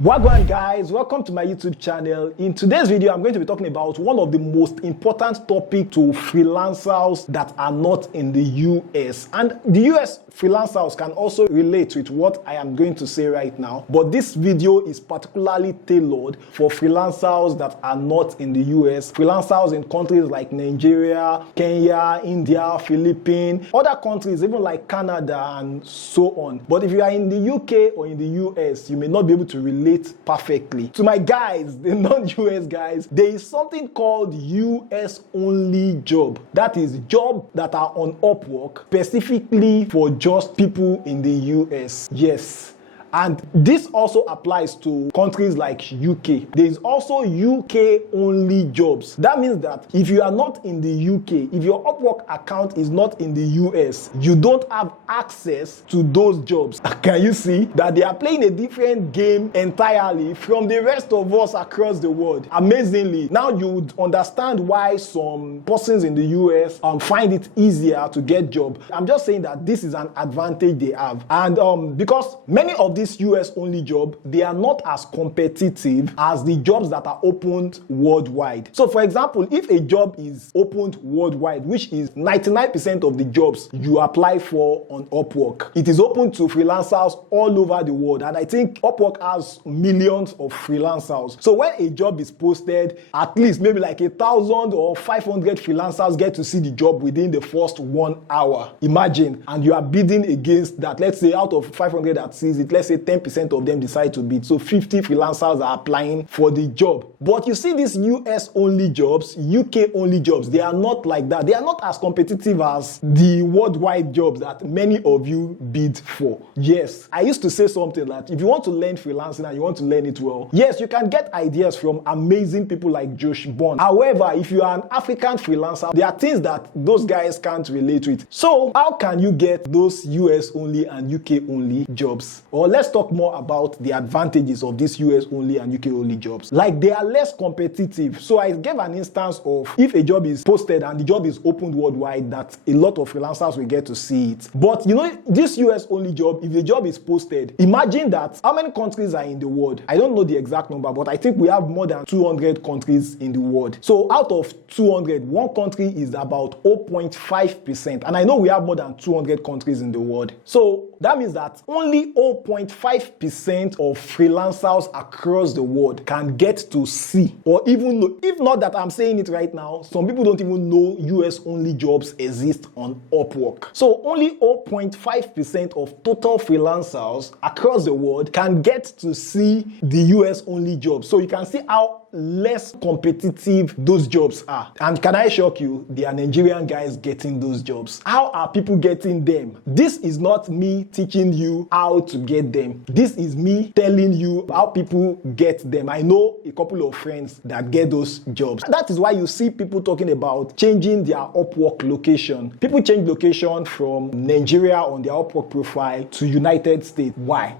Wagwan guys, welcome to my YouTube channel. In today's video, I'm going to be talking about one of the most important topics to freelancers that are not in the US. And the US freelancers can also relate with what I am going to say right now. But this video is particularly tailored for freelancers that are not in the US. Freelancers in countries like Nigeria, Kenya, India, Philippines, other countries, even like Canada and so on. But if you are in the UK or in the US, you may not be able to relate perfectly. To my guys, the non-US guys, there is something called US only job. That is jobs that are on Upwork specifically for just people in the US. Yes. And this also applies to countries like UK. There is also UK only jobs. That means that if you are not in the UK, if your Upwork account is not in the US, you don't have access to those jobs. Can you see that they are playing a different game entirely from the rest of us across the world? Amazingly, now you would understand why some persons in the US find it easier to get jobs. I'm just saying that this is an advantage they have. And because many of this US only job, they are not as competitive as the jobs that are opened worldwide. So for example, if a job is opened worldwide, which is 99% of the jobs you apply for on Upwork, it is open to freelancers all over the world. And I think Upwork has millions of freelancers. So when a job is posted, at least maybe like 1,000 or 500 freelancers get to see the job within the first 1 hour. Imagine, and you are bidding against that. Let's say out of 500 that sees it, let's say 10% of them decide to bid. So 50 freelancers are applying for the job. But you see these US only jobs, UK only jobs, they are not like that. They are not as competitive as the worldwide jobs that many of you bid for. Yes, I used to say something that if you want to learn freelancing and you want to learn it well, yes, you can get ideas from amazing people like Josh Bond. However, if you are an African freelancer, there are things that those guys can't relate with. So how can you get those US only and UK only jobs? Or let's talk more about the advantages of these US only and UK only jobs. Like, they are less competitive. So I gave an instance of if a job is posted and the job is opened worldwide, that a lot of freelancers will get to see it. But you know, this US only job, if the job is posted, imagine that how many countries are in the world? I don't know the exact number, but I think we have more than 200 countries in the world. So out of 200, one country is about 0.5%. And I know we have more than 200 countries in the world. So that means that only 0.5% of freelancers across the world can get to see or even know. If not that I'm saying it right now, some people don't even know US only jobs exist on Upwork. So only 0.5% of total freelancers across the world can get to see the US only jobs. So you can see how less competitive those jobs are. And can I shock you, they are Nigerian guys getting those jobs. How are people getting them? This is not me teaching you how to get them. This is me telling you how people get them. I know a couple of friends that get those jobs. That is why you see people talking about changing their Upwork location. People change location from Nigeria on their Upwork profile to United States. Why?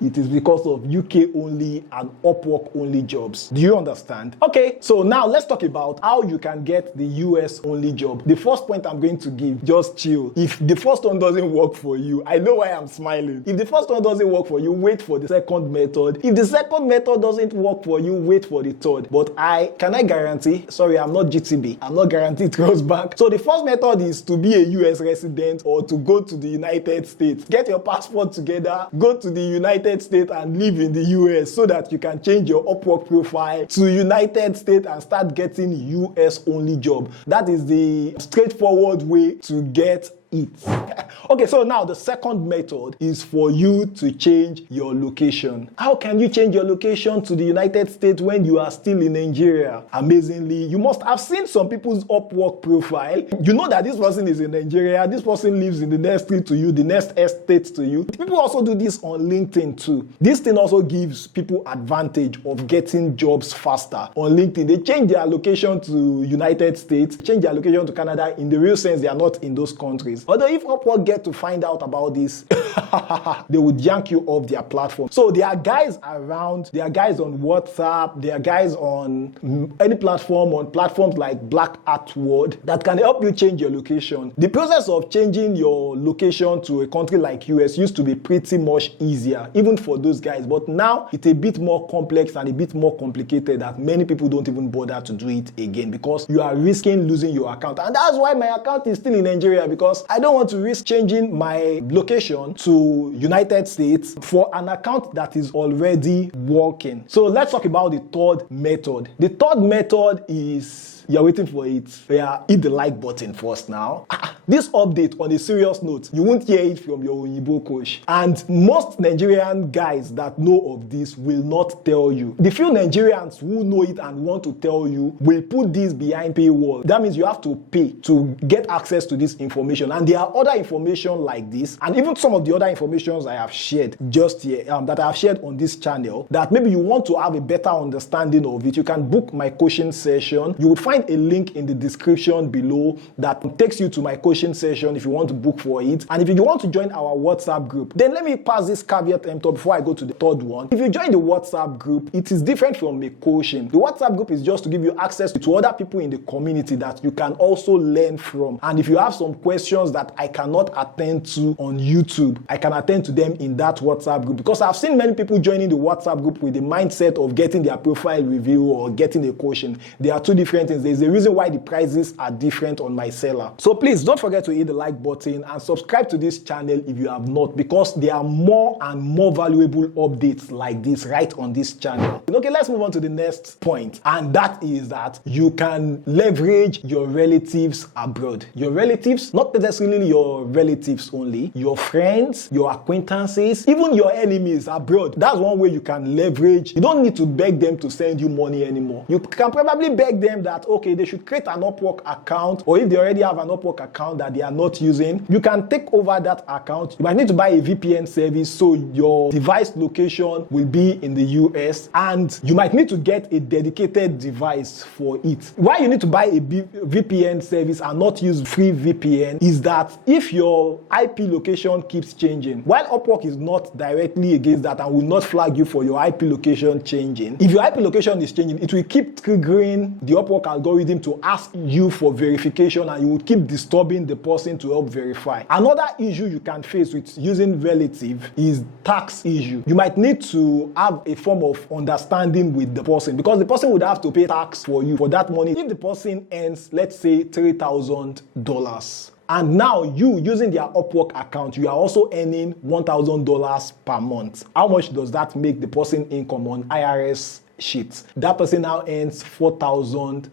It is because of UK only and Upwork only jobs. Do you understand? Okay, so now let's talk about how you can get the US only job. The first point I'm going to give, just chill. If the first one doesn't work for you, I know why I'm smiling. If the first one doesn't work for you, wait for the second method. If the second method doesn't work for you, wait for the third. But can I guarantee, sorry, I'm not GTB, I'm not guaranteed it goes back. So the first method is to be a US resident or to go to the United States. Get your passport together, go to the United States and live in the US so that you can change your Upwork profile to United States and start getting US only job. That is the straightforward way to get it. Okay, so now the second method is for you to change your location. How can you change your location to the United States when you are still in Nigeria? Amazingly, you must have seen some people's Upwork profile. You know that this person is in Nigeria, this person lives in the next street to you, the next estate to you. People also do this on LinkedIn too. This thing also gives people advantage of getting jobs faster. On LinkedIn, they change their location to United States, change their location to Canada. In the real sense, they are not in those countries. guys. Although if Upwork get to find out about this, they would yank you off their platform. So there are guys around, there are guys on WhatsApp, there are guys on any platform, on platforms like Black Art World that can help you change your location. The process of changing your location to a country like US used to be pretty much easier, even for those guys. But now it's a bit more complex and a bit more complicated that many people don't even bother to do it again because you are risking losing your account. And that's why my account is still in Nigeria, because I don't want to risk changing my location to United States for an account that is already working. So let's talk about the third method. The third method is, you're waiting for it. Yeah, hit the like button first now. This update, on a serious note, you won't hear it from your Oyinbo coach. And most Nigerian guys that know of this will not tell you. The few Nigerians who know it and want to tell you will put this behind paywall. That means you have to pay to get access to this information. And there are other information like this, and even some of the other informations I have shared just here, that I have shared on this channel, that maybe you want to have a better understanding of it. You can book my coaching session. You would find a link in the description below that takes you to my coaching session if you want to book for it. And if you want to join our WhatsApp group, then let me pass this caveat emptor before I go to the third one. If you join the WhatsApp group, it is different from a coaching. The WhatsApp group is just to give you access to other people in the community that you can also learn from. And if you have some questions that I cannot attend to on YouTube, I can attend to them in that WhatsApp group, because I've seen many people joining the WhatsApp group with the mindset of getting their profile review or getting a coaching. There are two different things. There's a reason why the prices are different on my seller. So please don't forget to hit the like button and subscribe to this channel if you have not, because there are more and more valuable updates like this right on this channel. Okay, let's move on to the next point, and that is that you can leverage your relatives abroad. Your relatives, not necessarily your relatives only, your friends, your acquaintances, even your enemies abroad. That's one way you can leverage. You don't need to beg them to send you money anymore. You can probably beg them that, okay, they should create an Upwork account, or if they already have an Upwork account that they are not using, you can take over that account. You might need to buy a VPN service so your device location will be in the US, and you might need to get a dedicated device for it. Why you need to buy a VPN service and not use free VPN is that if your IP location keeps changing, while Upwork is not directly against that and will not flag you for your IP location changing, if your IP location is changing, it will keep triggering the Upwork algorithm to ask you for verification, and you will keep disturbing the person to help verify. Another issue you can face with using relative is tax issue. You might need to have a form of understanding with the person, because the person would have to pay tax for you for that money. If the person earns, let's say, $3,000, and now you using their Upwork account, you are also earning $1,000 per month. How much does that make the person income on IRS sheets? That person now earns $4,000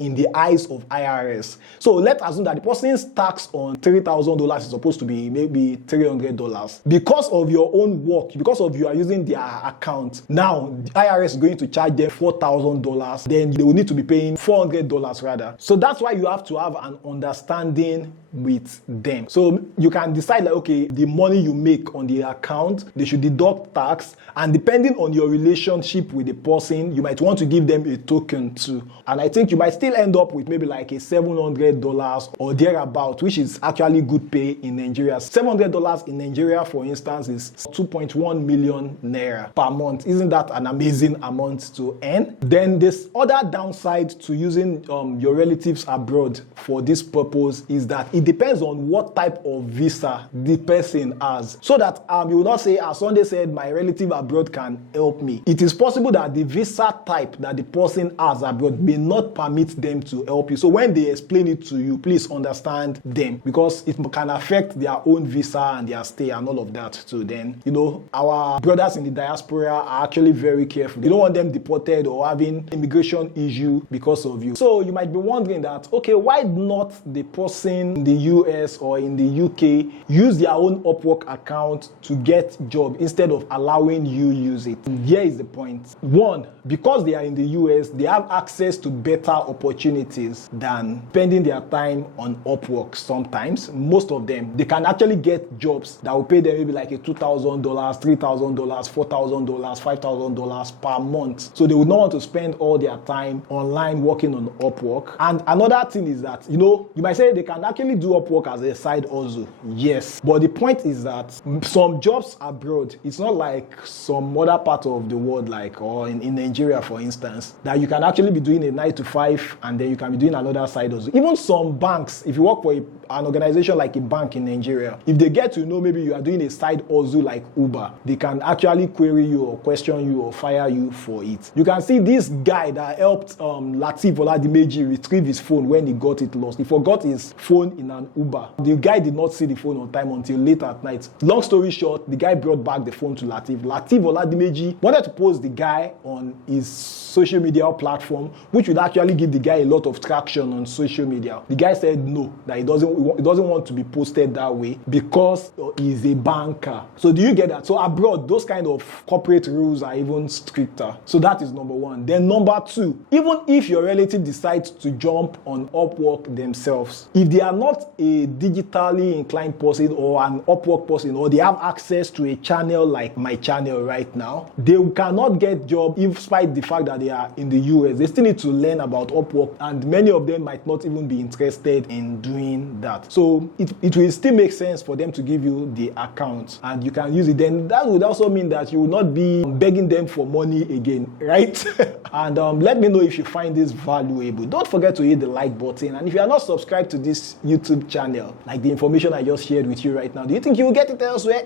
in the eyes of IRS. So let's assume that the person's tax on $3,000 is supposed to be maybe $300. Because of your own work, because of you are using their account, now the IRS is going to charge them $4,000. Then they will need to be paying $400 rather. So that's why you have to have an understanding with them. So you can decide like, okay, the money you make on the account, they should deduct tax, and depending on your relationship with the person, you might want to give them a token too. And I think you might still end up with maybe like a $700 or thereabout, which is actually good pay in Nigeria. $700 in Nigeria, for instance, is 2.1 million naira per month. Isn't that an amazing amount to earn? Then this other downside to using your relatives abroad for this purpose is that it depends on what type of visa the person has. So that you will not say, as Sunday said, my relative abroad can help me. It is possible that the visa type that the person has abroad may not permit them to help you. So when they explain it to you, please understand them, because it can affect their own visa and their stay and all of that too. Then, you know, our brothers in the diaspora are actually very careful. They don't want them deported or having immigration issue because of you. So you might be wondering that, okay, why not the person in the US or in the UK use their own Upwork account to get job instead of allowing you use it? Here is the point. One, because they are in the US, they have access to better opportunities than spending their time on Upwork sometimes. Most of them, they can actually get jobs that will pay them maybe like a $2,000, $3,000, $4,000, $5,000 per month. So they would not want to spend all their time online working on Upwork. And another thing is that, you might say they can actually do Upwork as a side hustle. Yes. But the point is that some jobs abroad, it's not like some other part of the world, like, or in Nigeria, for instance, that you can actually be doing a 9 to 5 and then you can be doing another side hustle. Even some banks, if you work for an organization like a bank in Nigeria, if they get to know maybe you are doing a side hustle like Uber, they can actually query you or question you or fire you for it. You can see this guy that helped Lateef Oladimeji retrieve his phone when he got it lost. He forgot his phone in an Uber. The guy did not see the phone on time until late at night. Long story short, the guy brought back the phone to Lateef. Lateef Oladimeji wanted to post the guy on his social media platform, which would actually give the guy a lot of traction on social media. The guy said no, that he doesn't want to be posted that way because he's a banker. So do you get that? So abroad, those kind of corporate rules are even stricter. So that is number one. Then number two, even if your relative decides to jump on Upwork themselves, if they are not a digitally inclined person or an Upwork person, or they have access to a channel like my channel right now, they cannot get job despite the fact that they are in the US. They still need to learn about Upwork, and many of them might not even be interested in doing that. So it will still make sense for them to give you the account and you can use it. Then that would also mean that you will not be begging them for money again, right? And let me know if you find this valuable. Don't forget to hit the like button, and if you are not subscribed to this YouTube channel, like the information I just shared with you right now, do you think you will get it elsewhere?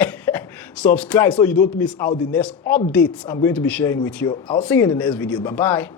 Subscribe so you don't miss out the next updates I'm going to be sharing with you. I'll see you in the next video. Bye bye.